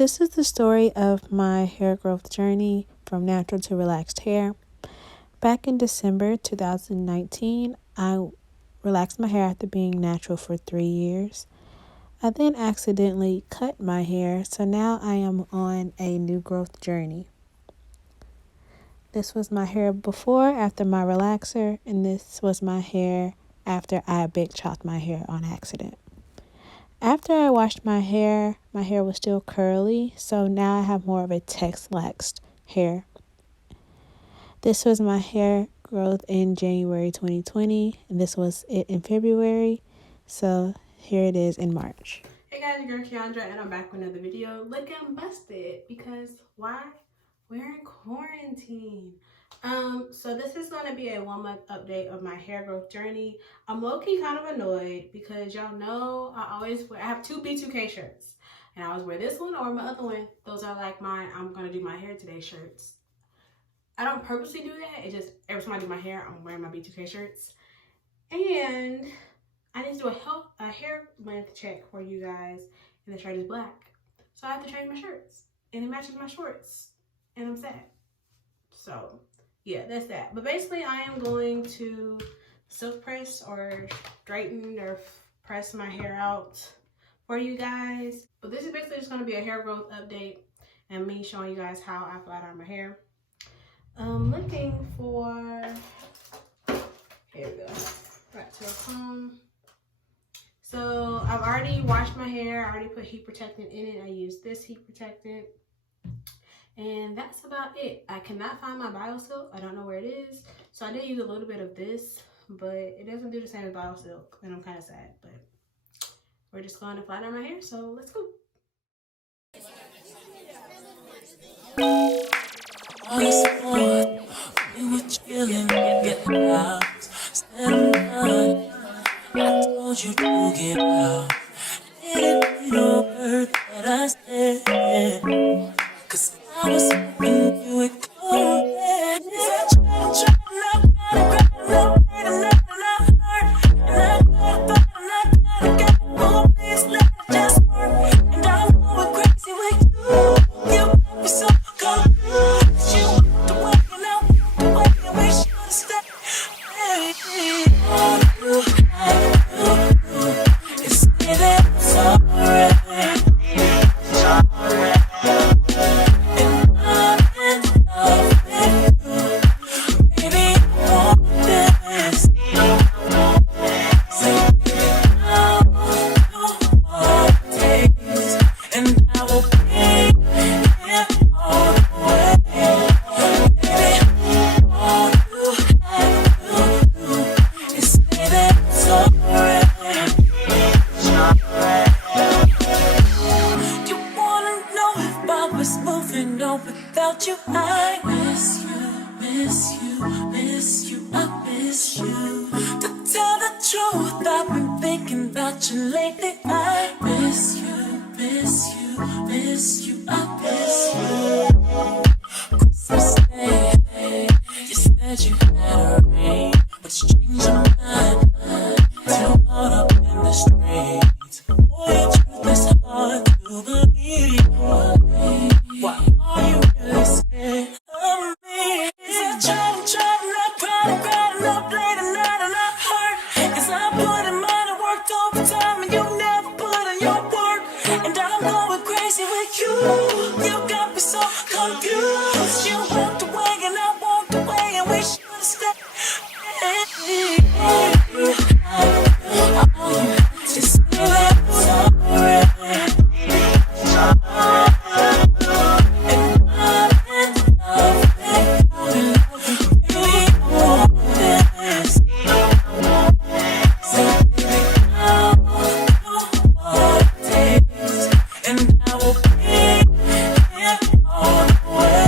This is the story of my hair growth journey from natural to relaxed hair. Back in December 2019, I relaxed my hair after being natural for 3 years. I then accidentally cut my hair, so now I am on a new growth journey. This was my hair before, after my relaxer, and this was my hair after I big chopped my hair on accident. After I washed my hair was still curly, so now I have more of a Texlaxed hair. This was my hair growth in January 2020, and this was it in February, so here it is in March. Hey guys, your girl Keandra, and I'm back with another video looking busted because why? We're in quarantine. So this is going to be a 1 month update of my hair growth journey. I'm low-key kind of annoyed because y'all know I have 2 B2K shirts, and I always wear this one or my other one. Those are like my I'm gonna do my hair today shirts. I don't purposely do that. It's just every time I do my hair, I'm wearing my B2K shirts, and I need to do a hair length check for you guys, and the shirt is black, so I have to change my shirts, and it matches my shorts, and I'm sad. So yeah, that's that. But basically, I am going to silk press or straighten or press my hair out for you guys. But this is basically just going to be a hair growth update and me showing you guys how I flat iron my hair. Looking for, here we go, back to a comb. So I've already washed my hair. I already put heat protectant in it. I used this heat protectant. And that's about it. I cannot find my BioSilk. I don't know where it is. So I did use a little bit of this, but it doesn't do the same as BioSilk, and I'm kind of sad. But we're just going to flat iron my hair, so let's go. We were chilling, getting out. I told you to get out. Didn't need no word that I said, 'cause I was hoping you would go there. Without you, I miss you, I miss you. To tell the truth, I've been thinking about you lately. I miss you, I miss you. Christmas Day, you said you had a ring, but you changed your mind. Still caught up in the streets. Boy, your truth is hard to believe. Why are you really scared of me? Is I trying, not crying, not late at night and not hurt? Is I put in mine and worked overtime and you never put in your work? And I'm going crazy with you. You got me so confused. You walked away and I walked away and we should have stayed. Just feel it so and I will be here all the way.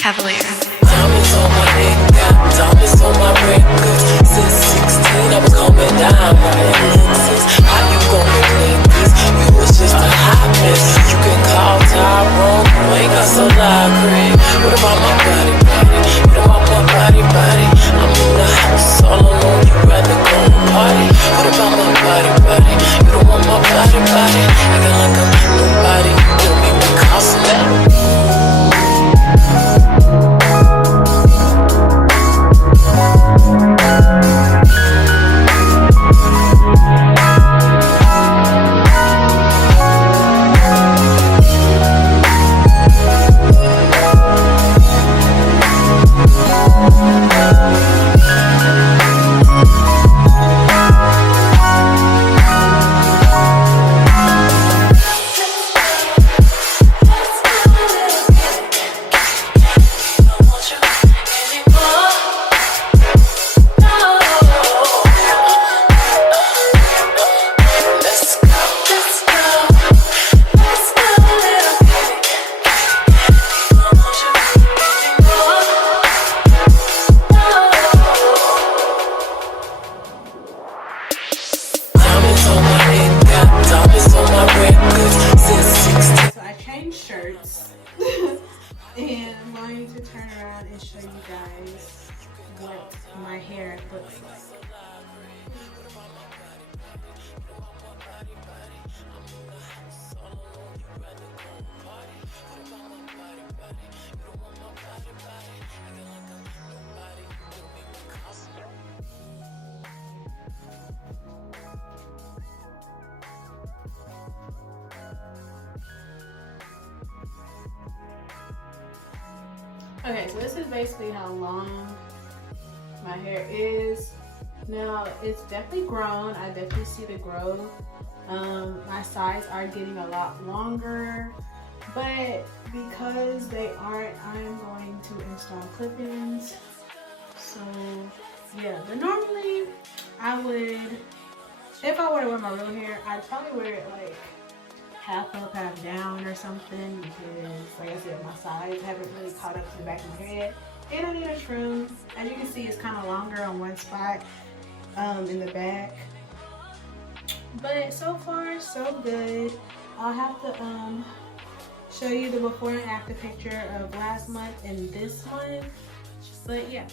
Cavalier. Diamonds on my neck, got diamonds on my records. Since 16, I was coming down with lenses. How you gonna clean this? You was just a hot mess. You can call Tyrone, you ain't got so loud, Craig. What about my body, body? What about my body, body? I'm in the house all alone, you rather go to party. What about my body, body? You don't want my body, body? Acting like I'm nobody, you don't make me cost that. Shirts and I'm going to turn around and show you guys what my hair looks like. Okay, so this is basically how long my hair is. Now, it's definitely grown. I definitely see the growth. My sides are getting a lot longer, but because they aren't, I'm going to install clip-ins. So, yeah, but normally I would, if I were to wear my real hair, I'd probably wear it like half up, half down or something, because like I said, my sides haven't really caught up to the back of my head, and I need a trim. As you can see, it's kind of longer on one spot in the back, but so far so good. I'll have to show you the before and after picture of last month and this month, but yeah.